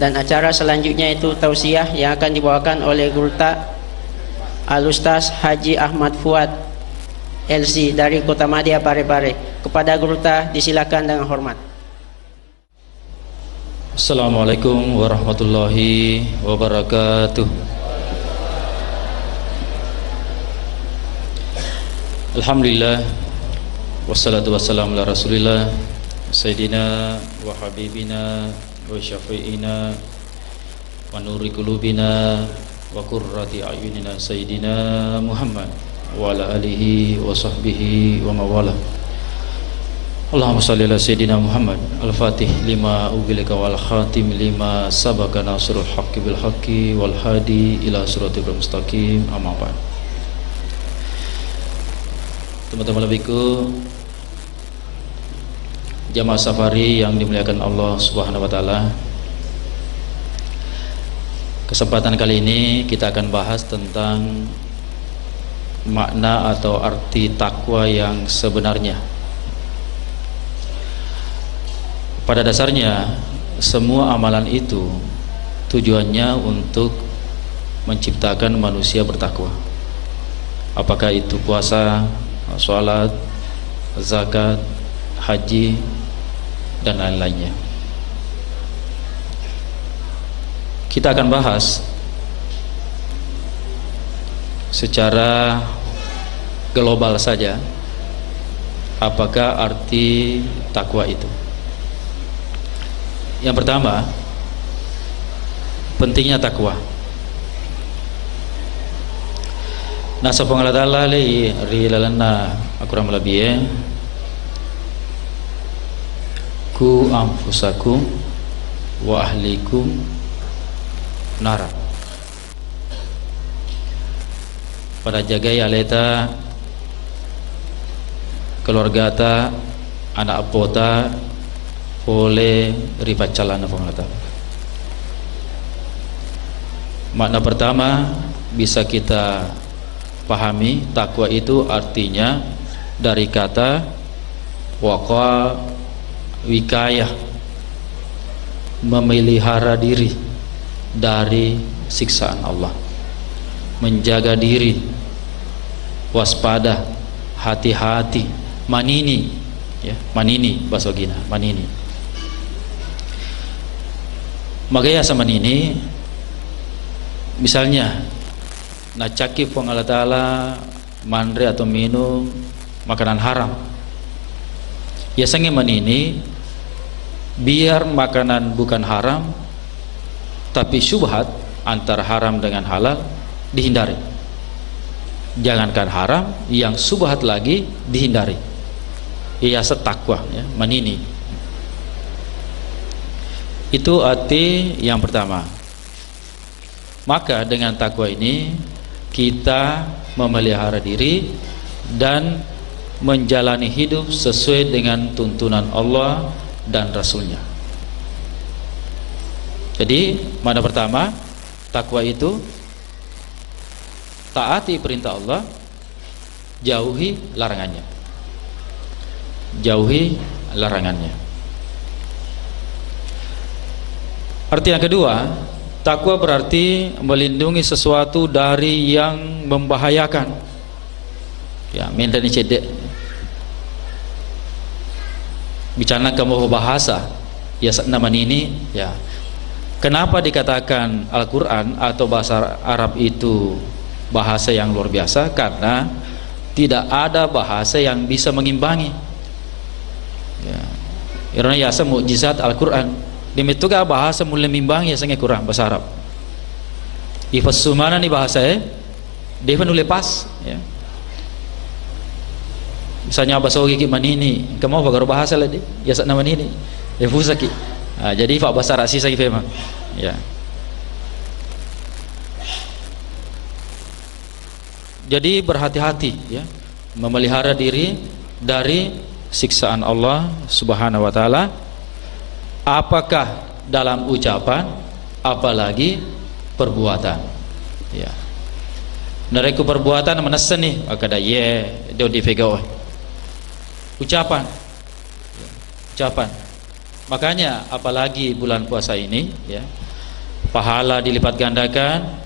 Dan acara selanjutnya itu tausiah yang akan dibawakan oleh Guru Al-Ustaz Haji Ahmad Fuad LC dari Kota Madia Parepare. Kepada Guru disilakan dengan hormat. Assalamualaikum warahmatullahi wabarakatuh. Alhamdulillah, wassalatu wassalamu ala rasulillah Sayyidina wa habibina wa syafi'ina wa nuri qulubina wa qurrati a'yunina Sayyidina Muhammad wa ala alihi wa sahbihi wa mawala. Allahumma salli ala Sayyidina Muhammad al-fatih lima ugilika wal khatim lima sabaka nasrul haqqi bil haqqi wal hadi ila siratil mustaqim, amma ba'd. Teman-teman lebiku, jamaah safari yang dimuliakan Allah Subhanahu wa taala. Kesempatan kali ini kita akan bahas tentang makna atau arti takwa yang sebenarnya. Pada dasarnya semua amalan itu tujuannya untuk menciptakan manusia bertakwa. Apakah itu puasa, sholat, zakat, haji, dan lain-lainnya. Kita akan bahas secara global saja apakah arti takwa itu. Yang pertama, pentingnya takwa. Nah, subhanahu wa ta'ala rilalana akuram labiye ku anfusakum wa ahlikum nara. Pada jagai aleta keluarga ta anak apota oleh ripacalana pengata. Makna pertama bisa kita pahami, takwa itu artinya dari kata waqa wikayah, memelihara diri dari siksaan Allah, menjaga diri, waspada, hati-hati, manini, ya, manini bahasa Gina, manini. Makanya sama ini, misalnya nacaki pun Allah Ta'ala mandre atau minum makanan haram, ya sange manini biar makanan bukan haram tapi syubhat antara haram dengan halal dihindari. Jangankan haram, yang syubhat lagi dihindari. Ia setakwa, ya, manini. Itu arti yang pertama. Maka dengan takwa ini kita memelihara diri dan menjalani hidup sesuai dengan tuntunan Allah dan Rasulnya. Jadi mana pertama, takwa itu taati perintah Allah, jauhi larangannya. Jauhi larangannya. Arti yang kedua, takwa berarti melindungi sesuatu dari yang membahayakan. Ya, mendani cedek. Bicara kamu bahasa, ya nama ini, ya. Kenapa dikatakan Al-Quran atau bahasa Arab itu bahasa yang luar biasa? Karena tidak ada bahasa yang bisa mengimbangi. Ya, karena yasa mukjizat Al-Quran. Dimituga bahasa mulai mimbang ya sangat kurang bahasa Arab. Ifas sumana ni bahasa dia pun lepas, ya. Misalnya bahasa gigi manini, kamu bagar bahasa lagi, ya sak nama ini, ya fusaki. Jadi pak bahasa Arab sih saya faham, ya. Jadi berhati-hati, ya, memelihara diri dari siksaan Allah Subhanahu wa taala. Apakah dalam ucapan, apalagi perbuatan, ya. Nareku perbuatan menesan nih, akada ye do difegau. Ucapan, ya, ucapan. Makanya apalagi bulan puasa ini, ya, pahala dilipat gandakan.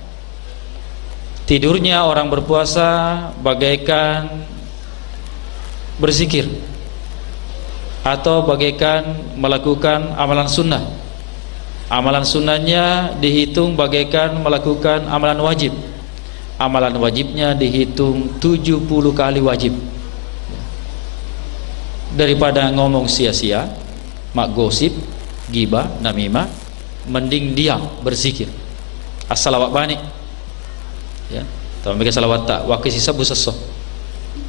Tidurnya orang berpuasa bagaikan berzikir atau bagaikan melakukan amalan sunnah. Amalan sunnahnya dihitung bagaikan melakukan amalan wajib. Amalan wajibnya dihitung 70 kali wajib. Daripada ngomong sia-sia, mak gosip, gibah, namimah, mending diam berzikir. As-salawat bani. Ya, tapi mereka salawat tak wakil sisa busasah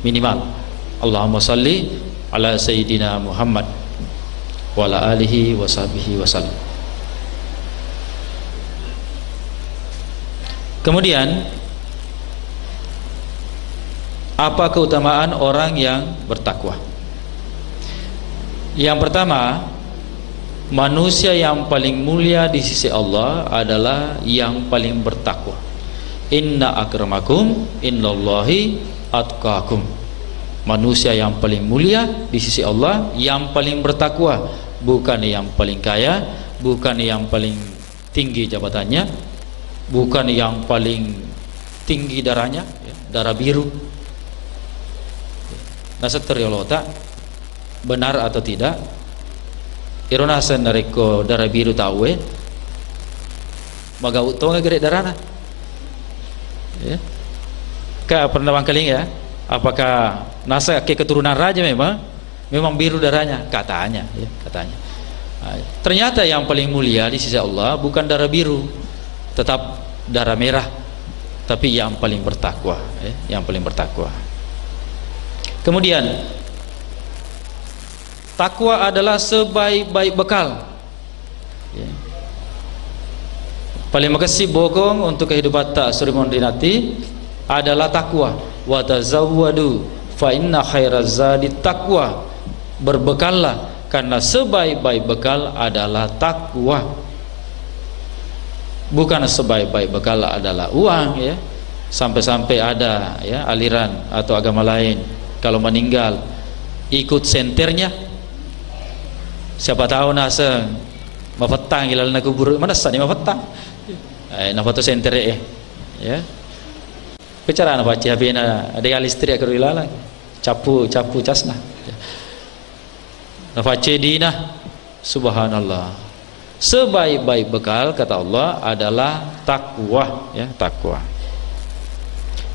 minimal. Allahumma salli ala sayyidina Muhammad wa ala alihi wa sahbihi wa sallam. Kemudian, apa keutamaan orang yang bertakwa? Yang pertama, manusia yang paling mulia di sisi Allah adalah yang paling bertakwa. Inna akramakum innallahi atqakum. Manusia yang paling mulia di sisi Allah yang paling bertakwa, bukan yang paling kaya, bukan yang paling tinggi jabatannya, bukan yang paling tinggi darahnya, darah biru. Nasater yolota benar atau tidak? Irona sen nareko darah biru tahu magau tonga gede darana. Ya. Ka pernah bangkaling ya? Apakah nasa ke keturunan raja memang biru darahnya? Katanya, ya, katanya. Nah, ternyata yang paling mulia di sisi Allah bukan darah biru, tetap darah merah, tapi yang paling bertakwa, ya, yang paling bertakwa. Kemudian, takwa adalah sebaik-baik bekal. Ya. Paling makasih bokong untuk kehidupan tak surimon dinati adalah takwa. Wa tazawwadu fa inna khairaz zadi taqwa. Berbekallah karena sebaik-baik bekal adalah takwa. Bukan sebaik-baik bekal adalah uang, ya. Sampai-sampai ada, ya, aliran atau agama lain kalau meninggal ikut senternya. Siapa tahu nasa mafetang ilal na kubur mana sani mafetang. Na foto center ya. Bicara na baca habina ada listri akar ilala. Capu casna. Na baca dina subhanallah. Sebaik-baik bekal kata Allah adalah takwa, ya, takwa.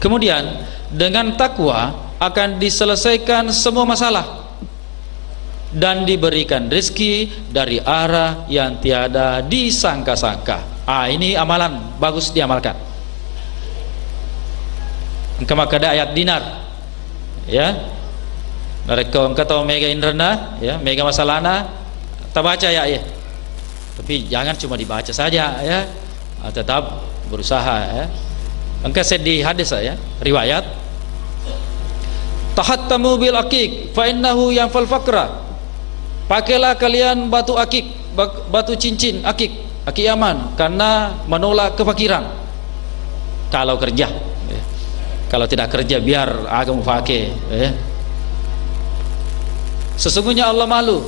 Kemudian dengan takwa akan diselesaikan semua masalah dan diberikan rezeki dari arah yang tiada disangka-sangka. Ini amalan bagus diamalkan. Engkau makada ayat dinar, ya. Mereka engkau tahu mega indrana, ya, mega masalahna, tak baca ya. Tapi jangan cuma dibaca saja, ya. Tetap berusaha, ya. Engkau sedih hadis ya, riwayat. Tahattamu bil akik, fa innahu yanfal faqra. Pakailah kalian batu akik, batu cincin akik yaman, karena menolak kefakiran. Kalau kerja, ya. Kalau tidak kerja biar agak pakai, ya. Sesungguhnya Allah malu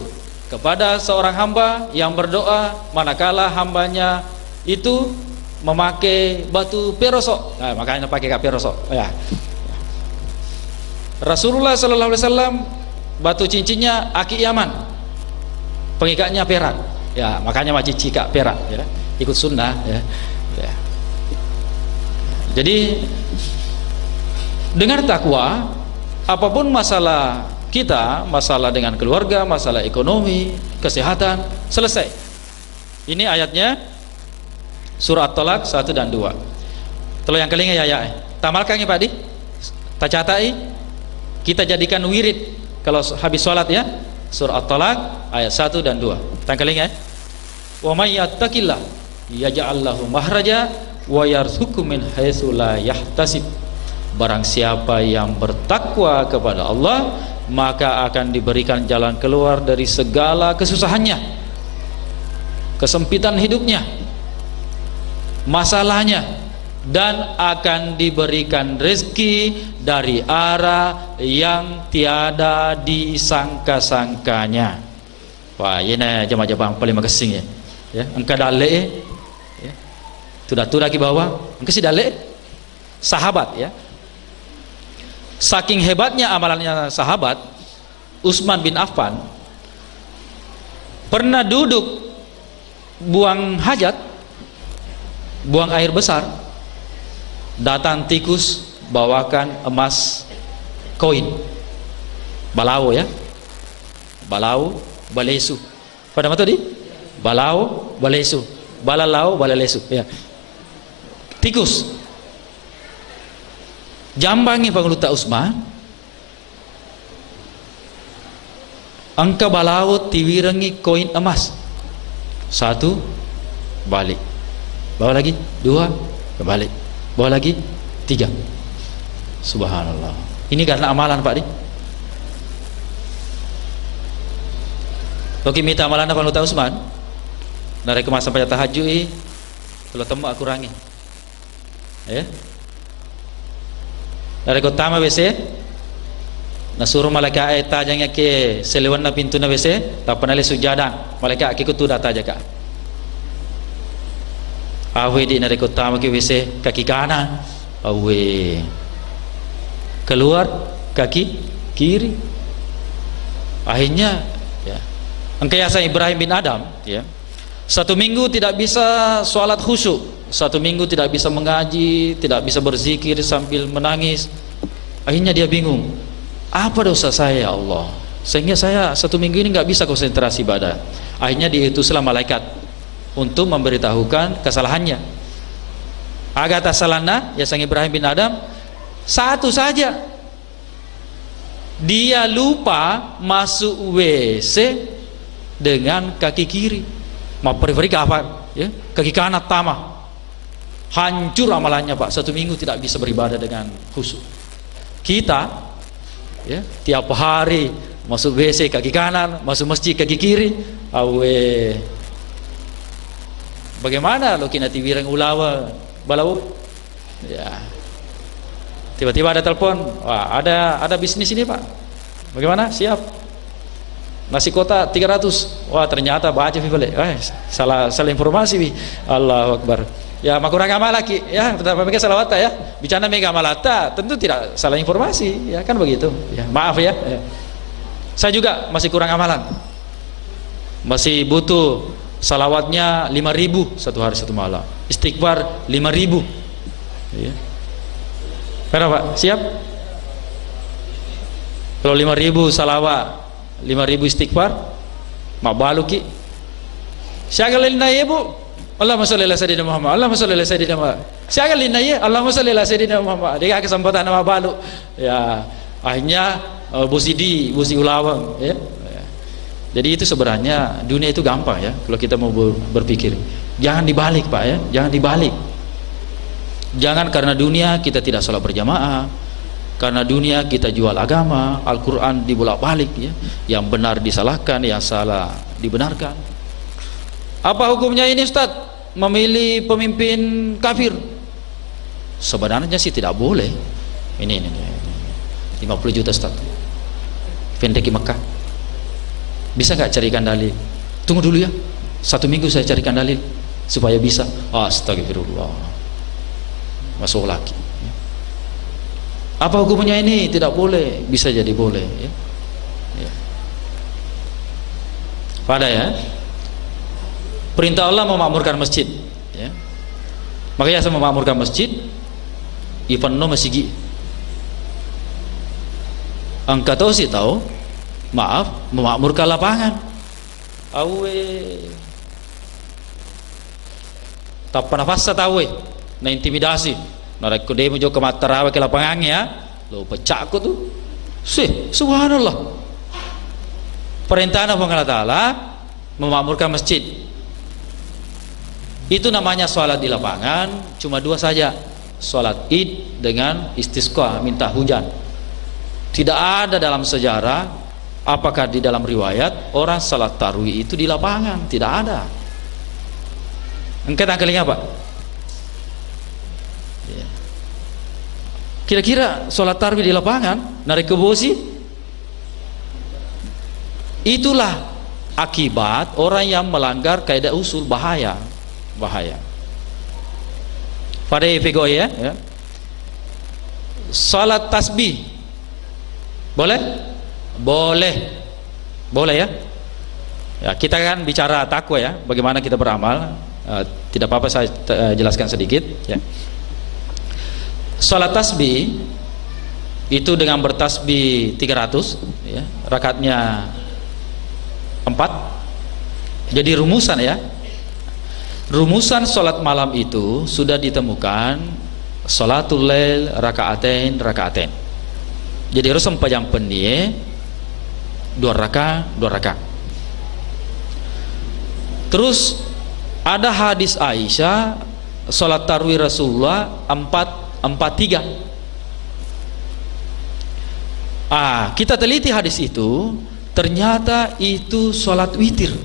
kepada seorang hamba yang berdoa manakala hambanya itu memakai batu perosok. Nah, makanya pakai perosok, ya. Rasulullah sallallahu alaihi wasallam batu cincinnya akik yaman, pengikatnya perak, ya, makanya wajib cika perak, ya, ikut sunnah, ya. Ya. Jadi dengan takwa apapun masalah kita, masalah dengan keluarga, masalah ekonomi, kesehatan, selesai. Ini ayatnya surah At-Talaq 1 dan 2. Telo yang kelinga ya. Tamalkan ya Pak Di. Tacatai. Kita jadikan wirid kalau habis sholat, ya. Surah At-Talaq ayat 1 dan 2. Tangkeling ya. Wa may yattaqillah yaj'al lahu mahraja wa yarzuqhu min haitsu la yahtasib. Barang siapa yang bertakwa kepada Allah, maka akan diberikan jalan keluar dari segala kesusahannya, kesempitan hidupnya, masalahnya, dan akan diberikan rezeki dari arah yang tiada disangka-sangkanya. Wah, ini jemaah-jemaah paling makasih ya. Ya, engkau dalek, ya. Tuda ke bawah, engke si dale sahabat ya. Saking hebatnya amalannya sahabat, Utsman bin Affan pernah duduk buang hajat, buang air besar, datang tikus bawakan emas koin, balau ya, balau balesu. Pada mata di balau balesu, balalau balalesu ya. Tikus jambangi pangluta Utsman, angka balau tiwirangi koin emas, satu balik, bawa lagi dua kembali, bawa lagi tiga. Subhanallah. Ini karena amalan Pak di. Oke, minta amalan apa pangluta Utsman? Dari kemasan sampai tahajud kalau temu aku kurangi. Ya. Dari kota ma WC nasuruh malaikat tajangnya ke selewan na pintu na WC tapanale sujada malaikat ke kutu data jaga awe di dari kota ma ke WC kaki kanan awe keluar kaki kiri akhirnya ya angkasa Ibrahim bin Adam ya 1 minggu tidak bisa sholat khusyuk, 1 minggu tidak bisa mengaji, tidak bisa berzikir sambil menangis. Akhirnya dia bingung, apa dosa saya ya Allah sehingga saya 1 minggu ini nggak bisa konsentrasi ibadah. Akhirnya diutuslah malaikat untuk memberitahukan kesalahannya. Agata salana ya sang Ibrahim bin Adam satu saja, dia lupa masuk WC dengan kaki kiri. Mau periferi kapan? Ya, kaki kanan tamah. Hancur amalannya Pak. 1 minggu tidak bisa beribadah dengan khusyuk. Kita, ya, tiap hari masuk WC kaki kanan, masuk masjid kaki kiri. Awe. Bagaimana lo kina tiwirang ulawa balau? Ya. Tiba-tiba ada telepon. Wah, ada bisnis ini Pak. Bagaimana? Siap. Nasi kota 300. Wah, ternyata baca balik. Salah informasi. Allahu Akbar. Ya, makurang amal lagi. Ya, tetap pakai salawat ya. Bicara mega amalata, tentu tidak salah informasi. Ya, kan begitu. Ya, maaf ya. Ya. Saya juga masih kurang amalan. Masih butuh salawatnya 5.000 satu hari satu malam. Istighfar 5.000. Ya. Kenapa Pak? Siap? Kalau 5.000 salawat 5.000 istighfar mak baluki siagalin na ibu Allahumma sholli ala sayyidina Muhammad Allahumma sholli ala sayyidina Muhammad siagalin na ya Allahumma sholli ala sayyidina Muhammad dia kesempatan nama balu ya akhirnya busi ulawang ya. Jadi itu sebenarnya dunia itu gampang ya kalau kita mau berpikir. Jangan dibalik Pak ya, jangan dibalik. Jangan karena dunia kita tidak sholat berjamaah, karena dunia kita jual agama, Al-Quran dibolak-balik ya. Yang benar disalahkan, yang salah dibenarkan. Apa hukumnya ini Ustaz? Memilih pemimpin kafir? Sebenarnya sih tidak boleh. Ini 50 juta Ustaz. Pendek di Mekah. Bisa gak carikan dalil? Tunggu dulu ya. 1 minggu saya carikan dalil supaya bisa. Astagfirullah. Masuk lagi. Apa hukumnya ini? Tidak boleh. Bisa jadi boleh ya. Ya. Pada ya perintah Allah memakmurkan masjid ya. Makanya saya memakmurkan masjid Ivanno Masigi angka tahu sih tahu maaf memakmurkan lapangan awe tak pernah fasa tahu na intimidasi narek ko demo jo kematarawa ke lapangan ya lo pecah ko tuh sih subhanallah perintah Allah Ta'ala memakmurkan masjid itu namanya sholat di lapangan cuma 2 saja sholat id dengan istisqa minta hujan tidak ada dalam sejarah apakah di dalam riwayat orang sholat tarawih itu di lapangan tidak ada engkau tangkelnya apa kira-kira sholat tarawih di lapangan narik ke bosi itulah akibat orang yang melanggar kaidah usul bahaya Pada pego ya. Salat tasbih boleh? Boleh ya. Ya, kita kan bicara takwa ya, bagaimana kita beramal. Tidak apa-apa saya jelaskan sedikit ya. Salat tasbih itu dengan bertasbih 300 ya, rakaatnya 4. Jadi rumusan ya. Rumusan salat malam itu sudah ditemukan salatul lail rakaatain. Jadi harus sempajang pendiye 2 rakaat. Terus ada hadis Aisyah salat tarawih Rasulullah 4-4-3. Kita teliti hadis itu, ternyata itu salat witir.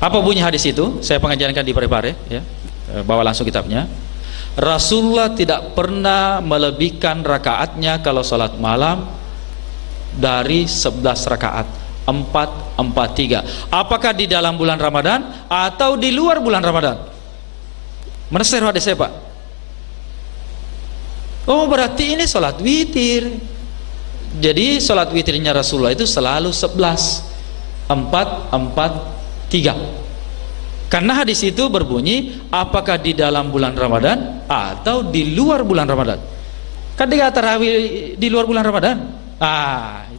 Apa bunyi hadis itu? Saya pengajarkan di Parepare ya. Bawa langsung kitabnya. Rasulullah tidak pernah melebihkan rakaatnya kalau salat malam dari 11 rakaat. 4-4-3. Apakah di dalam bulan Ramadan atau di luar bulan Ramadan? Mana saya hadis saya, Pak? Oh, berarti ini salat witir. Jadi salat witirnya Rasulullah itu selalu 11 4-4-3. Karena hadis itu berbunyi apakah di dalam bulan Ramadan atau di luar bulan Ramadan. Kan dia tarawih di luar bulan Ramadan.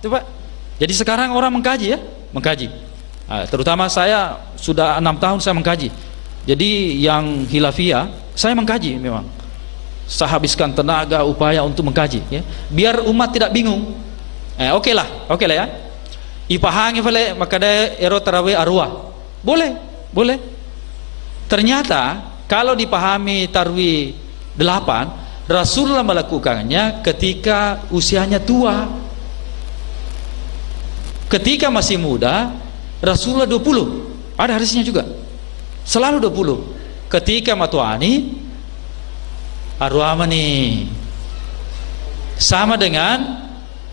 Itu Pak. Jadi sekarang orang mengkaji ya, terutama saya sudah 6 tahun saya mengkaji. Jadi yang hilafiyah saya mengkaji memang. Saya habiskan tenaga upaya untuk mengkaji ya. Biar umat tidak bingung. Oke lah ya. Ipahangi vale makada ero tarawih arwah. Boleh. Ternyata kalau dipahami tarawih 8, Rasulullah melakukannya ketika usianya tua. Ketika masih muda Rasulullah 20. Ada hadisnya juga. Selalu 20. Ketika matuani arwah nih. Sama dengan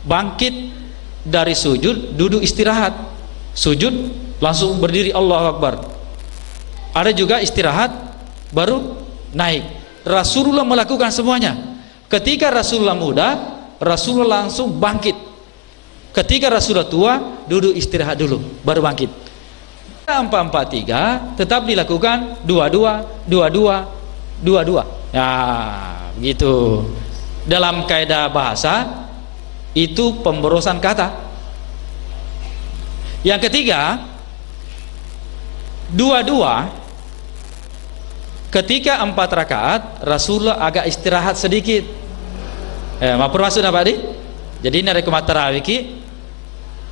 bangkit dari sujud, duduk istirahat. Sujud langsung berdiri Allahu Akbar. Ada juga istirahat baru naik. Rasulullah melakukan semuanya. Ketika Rasulullah muda, Rasulullah langsung bangkit. Ketika Rasulullah tua, duduk istirahat dulu baru bangkit. 4-4-3 tetap dilakukan 2-2. Ya, begitu. Dalam kaidah bahasa itu pemborosan kata. Yang ketiga, 2-2. Ketika 4 rakaat Rasulullah agak istirahat sedikit. Maaf maksud apa tadi? Jadi ini rekomat tarawih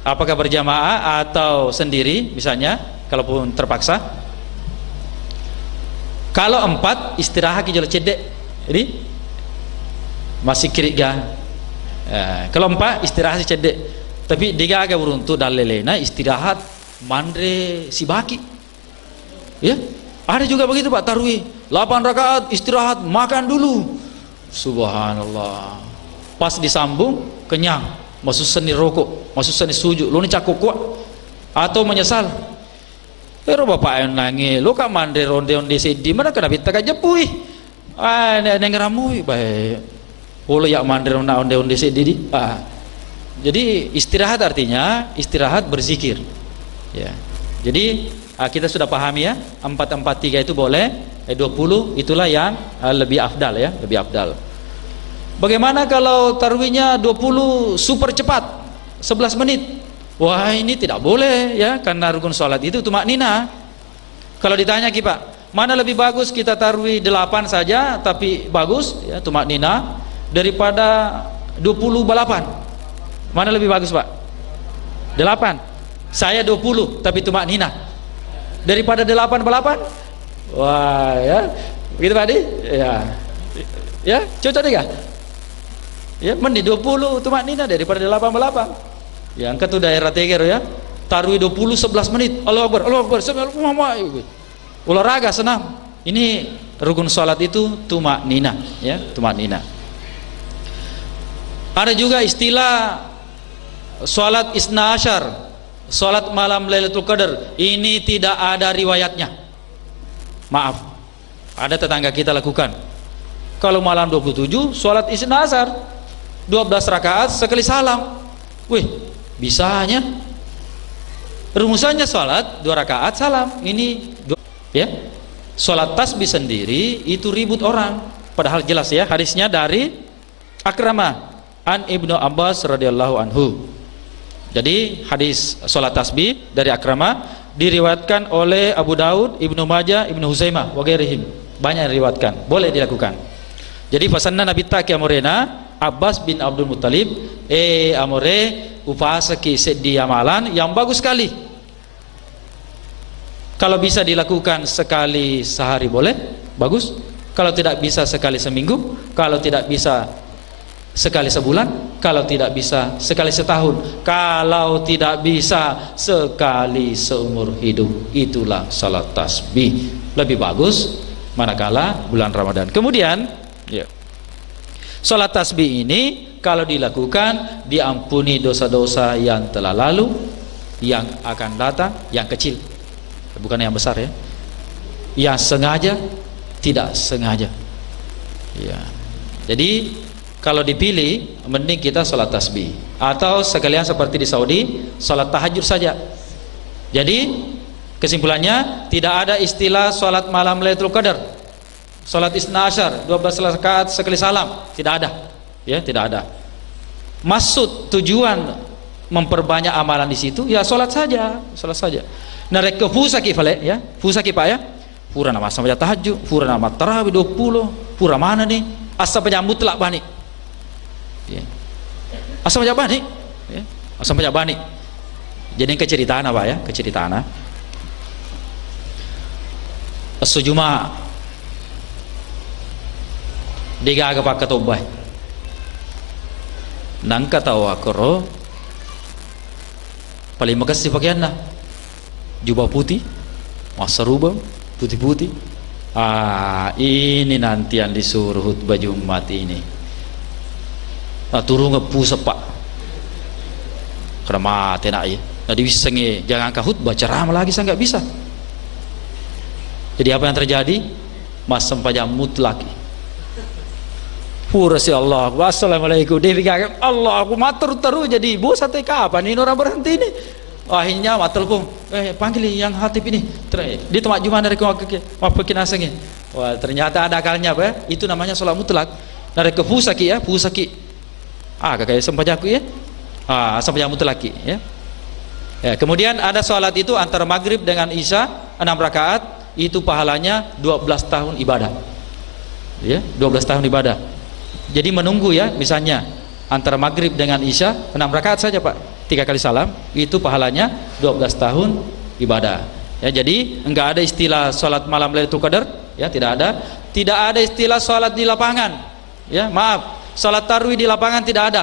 apakah berjamaah atau sendiri misalnya, kalaupun terpaksa. Kalau 4 istirahat kijol cedek, jadi masih kiriga. Kalau 4 istirahat cedek, tapi dia agak beruntung dan lelena istirahat mandre si baki. Ya, ada juga begitu Pak tarawih 8 rakaat istirahat makan dulu. Subhanallah. Pas disambung kenyang, masuk seni rokok, masuk seni sujud, lo ni cakuk kuat atau menyesal. Pero bapak yang nangis, lo kan mandre ronde sedih, mana kena bita kan jepui. Neng ramui baik. Lo ya mandre ronde sedih. Jadi istirahat artinya istirahat berzikir. Ya. Jadi kita sudah pahami ya, 4-4-3 itu boleh, 20 itulah yang lebih afdal ya, lebih afdal. Bagaimana kalau tarawihnya 20 super cepat 11 menit? Wah, ini tidak boleh ya, karena rukun sholat itu tumak nina. Kalau ditanya Pak, mana lebih bagus kita tarawih 8 saja tapi bagus ya, tumak nina, daripada 20 balapan? Mana lebih bagus Pak? 8. Saya 20 tapi tumak nina, daripada 8 balapan? Wah ya, begitu Pak Di? Ya, cocok tidak? Ya, mending 20 tumak nina daripada 8 balapan. Yang kedua daerah Tegero ya, tarawih 20 11 menit. Allahu Akbar, olahraga senam. Ini rukun salat itu tumak nina ya, tumak nina. Ada juga istilah salat isna asyar, salat malam Lailatul Qadar. Ini tidak ada riwayatnya. Maaf. Ada tetangga kita lakukan. Kalau malam 27 sholat isna asar 12 rakaat sekali salam. Wih, bisanya. Rumusannya sholat 2 rakaat salam. Ini ya. Sholat tasbih sendiri itu ribut orang. Padahal jelas ya hadisnya dari Akramah an Ibnu Abbas radhiyallahu anhu. Jadi hadis sholat tasbih dari Akramah diriwayatkan oleh Abu Daud, Ibnu Majah, Ibnu Huzaimah wa ghairihim. Banyak yang diriwayatkan, boleh dilakukan. Jadi fasanna Nabi Taki Amorena Abbas bin Abdul Muttalib amore upasaki sedi amalan yang bagus sekali. Kalau bisa dilakukan sekali sehari boleh, bagus. Kalau tidak bisa sekali seminggu, kalau tidak bisa sekali sebulan, kalau tidak bisa sekali setahun, kalau tidak bisa sekali seumur hidup. Itulah salat tasbih. Lebih bagus manakala bulan Ramadan. Kemudian ya, salat tasbih ini kalau dilakukan diampuni dosa-dosa yang telah lalu, yang akan datang, yang kecil, bukan yang besar ya, yang sengaja, tidak sengaja ya. Jadi kalau dipilih mending kita salat tasbih, atau sekalian seperti di Saudi salat tahajud saja. Jadi kesimpulannya tidak ada istilah salat malam Lailatul Qadar, salat isna asyar 12 rakaat sekali salam, tidak ada ya, tidak ada. Maksud tujuan memperbanyak amalan di situ ya salat saja, salat saja. Narek ke pusaki vale ya, pusaki Pak ya. Pura nama sama tahajud, pura nama tarawih 20, pura mana nih? Asal banyak mutlak bani. Ya. Asal banyak bani, ya. Asal banyak bani. Jadi keceritaan apa ya? Keceritaan. Sejuma diga aga pak ketobay. Nang katawa koro paling makasih pakaian na jubah putih, masa rubah putih-putih. Ini nanti yang disuruh khutbah Jumat ini. Turun ngepu sepak. Karena mati nak ya. Nadi bisa nge, jangan khutbah ceramah lagi saya nggak bisa. Jadi apa yang terjadi? Mas sempajam mutlak. Pura si Allah. Wassalamualaikum. Dia fikir Allah aku matur terus jadi bos sampai kapan ini orang berhenti ini? Akhirnya matel pun panggil yang hatib ini di tempat Jumat dari ke nasengnya. Wah ternyata ada akalnya apa ya? Itu namanya sholat mutlak dari ke pusaki ya, pusaki kakak sempajaku ya, sempajaku mutlaki ya. Ya kemudian ada sholat itu antara maghrib dengan isya 6 rakaat, itu pahalanya 12 tahun ibadah ya, 12 tahun ibadah. Jadi menunggu ya, misalnya antara maghrib dengan isya 6 rakaat saja Pak, 3 kali salam, itu pahalanya 12 tahun ibadah ya. Jadi enggak ada istilah sholat malam Lailatul Qadar ya, tidak ada. Tidak ada istilah sholat di lapangan ya, maaf, sholat tarawih di lapangan tidak ada.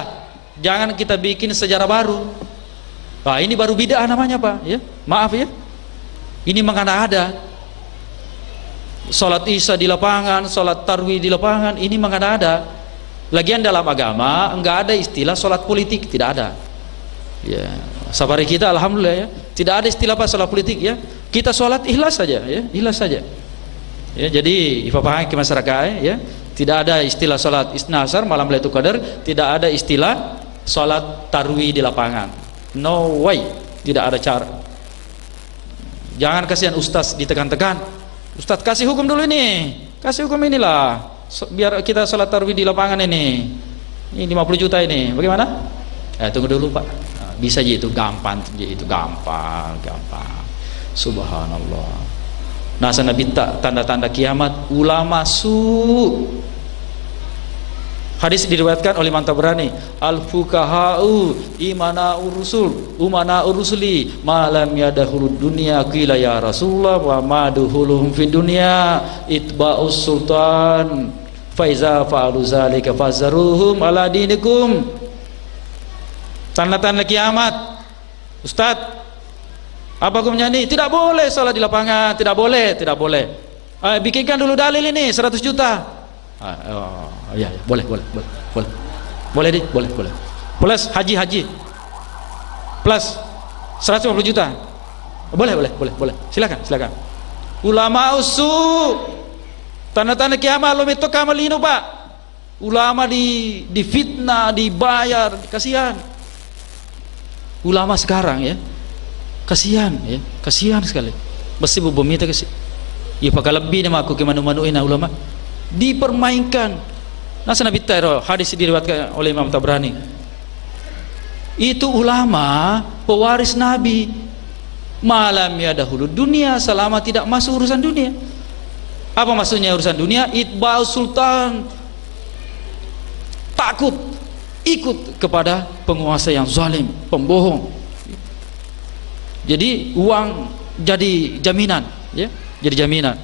Jangan kita bikin sejarah baru. Ini baru bid'ah namanya Pak ya, maaf ya, ini mengada ada sholat isya di lapangan, sholat tarawih di lapangan, ini mengada ada. Lagian dalam agama enggak ada istilah sholat politik, tidak ada ya. Sabari kita alhamdulillah ya, tidak ada istilah apa sholat politik ya. Kita sholat ikhlas saja ya, ikhlas saja ya. Jadi paham ke masyarakat ya, tidak ada istilah sholat isna asar malam Lailatul Qadar, tidak ada istilah sholat tarwi di lapangan, no way, tidak ada cara. Jangan kasihan ustaz ditekan-tekan. Ustaz kasih hukum dulu ini, kasih hukum inilah biar kita sholat tarwi di lapangan ini 50 juta ini bagaimana? Tunggu dulu Pak, bisa aja itu gampang, gampang. Subhanallah. Nah sana minta tanda-tanda kiamat ulama Hadis diriwayatkan oleh Imam Tabrani, al-fuqaha'u imana urusuli malam yadahulud dunia qila ya Rasulullah wa maduhuluhum fid dunya itba'us sultan faiza fa'alu zalika fazaruhum ala dinikum. Tanda-tanda kiamat Ustaz, apa hukumnya ini? Tidak boleh sholat di lapangan, tidak boleh. Bikinkan dulu dalil ini 100 juta. Ya, boleh. Plus haji. Plus 150 juta. Boleh. Silakan. Ulama usul Tanda-tanda kiamat lo meto kamalino Pak. Ulama difitnah, dibayar, kasihan. Ulama sekarang ya, kasihan ya, kasihan sekali. Mesti bumi itu kasih. Ya pakai lebih nama aku ke manu-manuin ulama. Dipermainkan. Nasa Nabi Tairo hadis diriwayatkan oleh Imam Tabrani. Itu ulama pewaris Nabi. Malam ya dahulu dunia selama tidak masuk urusan dunia. Apa maksudnya urusan dunia? Itba'u sultan, takut ikut kepada penguasa yang zalim, pembohong. Jadi uang jadi jaminan, ya, jadi jaminan.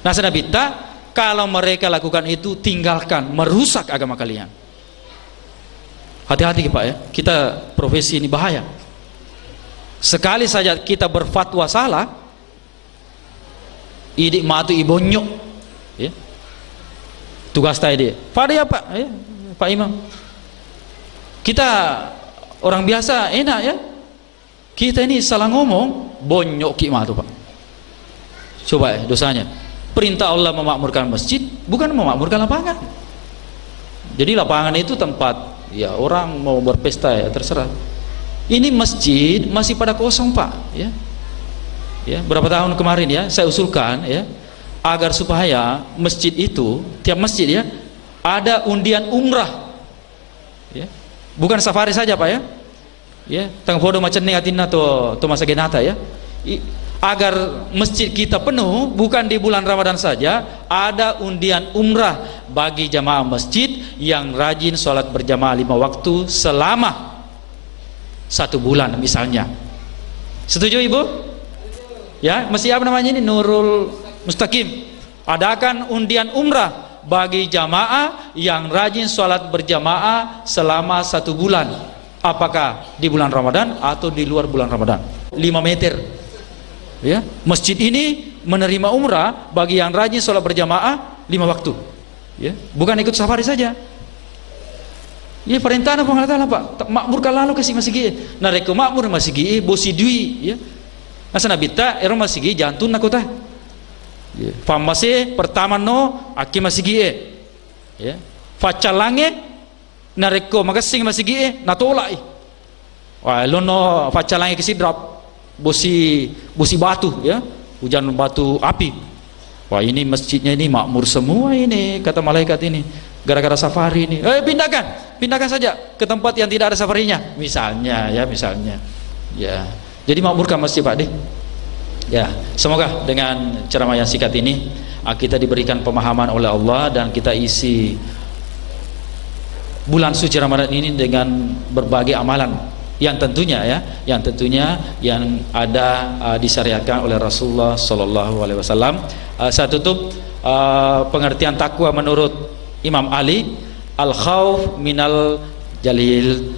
Nah, Nabi kalau mereka lakukan itu tinggalkan, merusak agama kalian. Hati-hati Pak ya, kita profesi ini bahaya. Sekali saja kita berfatwa salah, idik matu ibonyok, ya. Tugas tadi. Pada ya Pak, ya, Pak Imam. Kita orang biasa enak ya. Kita ini salah ngomong, bonyok ki matu Pak. Coba ya dosanya. Perintah Allah memakmurkan masjid, bukan memakmurkan lapangan. Jadi lapangan itu tempat ya orang mau berpesta ya terserah. Ini masjid masih pada kosong Pak, ya. Ya, berapa tahun kemarin ya saya usulkan ya agar supaya masjid itu tiap masjid ya ada undian umrah. Ya. Bukan safari saja Pak ya. Ya, tang fodo macam ni atina to masa genata ya. Agar masjid kita penuh bukan di bulan Ramadan saja, ada undian umrah bagi jamaah masjid yang rajin sholat berjamaah 5 waktu selama 1 bulan misalnya. Setuju Ibu? Ya, mesti apa namanya ini? Nurul Mustaqim. Adakan undian umrah bagi jamaah yang rajin sholat berjamaah selama 1 bulan. Apakah di bulan Ramadan atau di luar bulan Ramadan? 5 meter. Ya, masjid ini menerima umrah bagi yang rajin sholat berjamaah 5 waktu. Ya, bukan ikut safari saja. Ya, perintah apa Allah Pak? Makmur kalau kasih masih gini. Nah, reko makmur masih gini, bosi dui. Ya, nasa nabita, erong masih gini, jantun nak kota. Ya, famase pertama no, aki masih gini. Ya, facalange, nareko makasing masih gini, natolai. Wah, lono facalange kisi drop. Bosi batu ya, hujan batu api. Wah, ini masjidnya ini makmur semua ini kata malaikat ini gara-gara safari ini. Pindahkan saja ke tempat yang tidak ada safarinya misalnya ya, misalnya ya. Jadi makmurkan masjid Pak deh ya. Semoga dengan ceramah yang singkat ini kita diberikan pemahaman oleh Allah dan kita isi bulan suci Ramadan ini dengan berbagai amalan yang tentunya yang ada disyariatkan oleh Rasulullah Sallallahu Alaihi Wasallam. Saya tutup pengertian takwa menurut Imam Ali, al khauf minal jalil.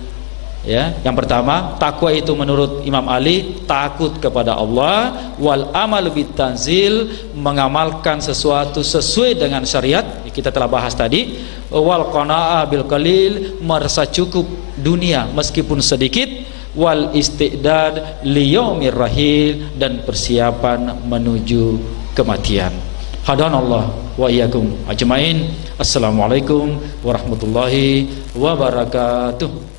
Ya, yang pertama takwa itu menurut Imam Ali takut kepada Allah, wal amal bitanzil mengamalkan sesuatu sesuai dengan syariat kita telah bahas tadi, wal qanaah bil qalil merasa cukup dunia meskipun sedikit, wal istidad liyaumir rahil dan persiapan menuju kematian. Hadanallah wa iyyakum ajmain. Assalamualaikum warahmatullahi wabarakatuh.